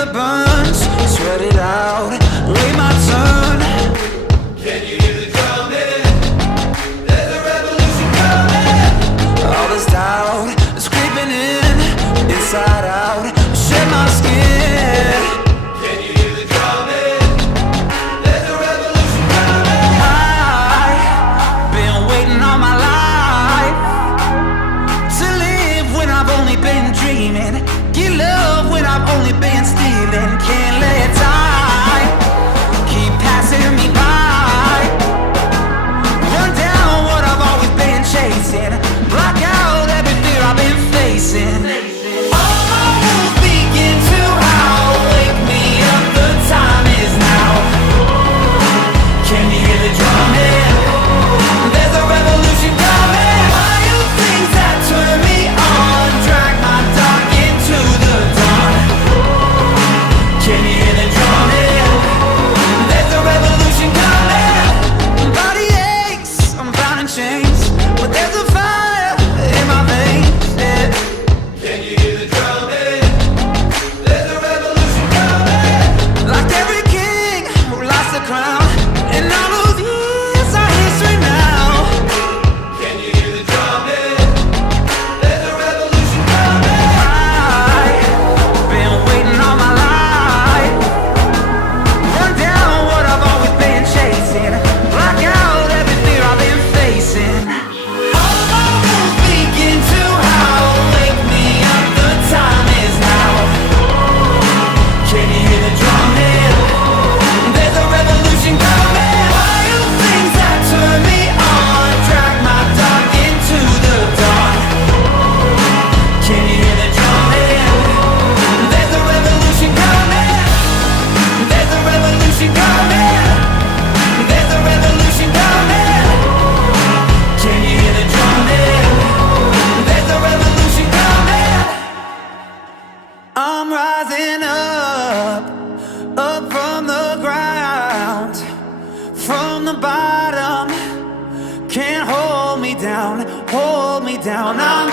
the burns, sweat it out, wait my turn. Can you hear the drumming? There's a revolution coming. All this doubt is creeping in, inside out, shed my skin. Can you hear the drumming? There's a revolution coming. I've been waiting all my life to live when I've only been dreaming, get love when I've only been stealing. Can't let time keep passing me by, run down what I've always been chasing, block out every fear I've been facing. All my wounds begin to howl, wake me up, the time is now. Can you hear the drumming? There's a revolution coming. Wild things that turn me on, drag my dark into the dawn. Can you hear the drumming? There's a revolution coming. My body aches, I'm bound in chains, but there's a fire in my veins, yeah. Can you hear the drumming? There's a revolution coming. Like every king who lost the crown, and all those years are history now. Can you hear the drumming? There's a revolution coming. I've been waiting all my life, run down what I've always been chasing, block out every fear I've been facing. All my wounds begin to howl, wake me up, the time is now. Can you hear the drumming? There's a revolution coming. Wild things that turn me on, drag my dark into the dawn. Can you hear the drumming? There's a revolution coming. There's a revolution coming. There's a revolution coming. Can you hear the drumming? There's a revolution coming. I'm rising up from the ground, from the bottom. Can't hold me down, hold me down. I'm